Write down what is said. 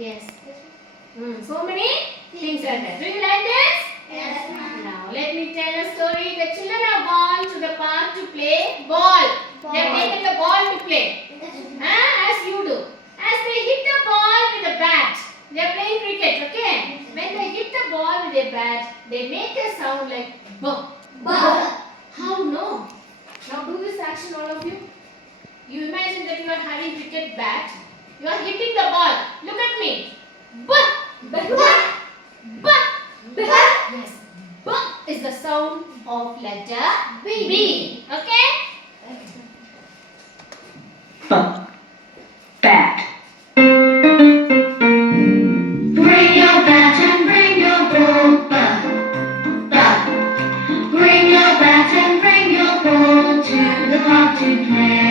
Yes. So many things are there. Do you like this? Yes, ma'am. Now let me tell a story. The children are gone to the park to play ball. They have taken the ball to play. As you do. As they hit the ball with a bat. They are playing cricket, okay? When they hit the ball with a bat, they make a sound like buh. Buh. How no? Now do this action all of you. You imagine that you are having cricket bat. You are hitting the ball. Look at me. Buh. Buh. Buh. Buh. Yes. Buh is the sound of letter B. Okay? Bat. Bring your bat and bring your ball. Bring your bat and bring your ball to the park to play.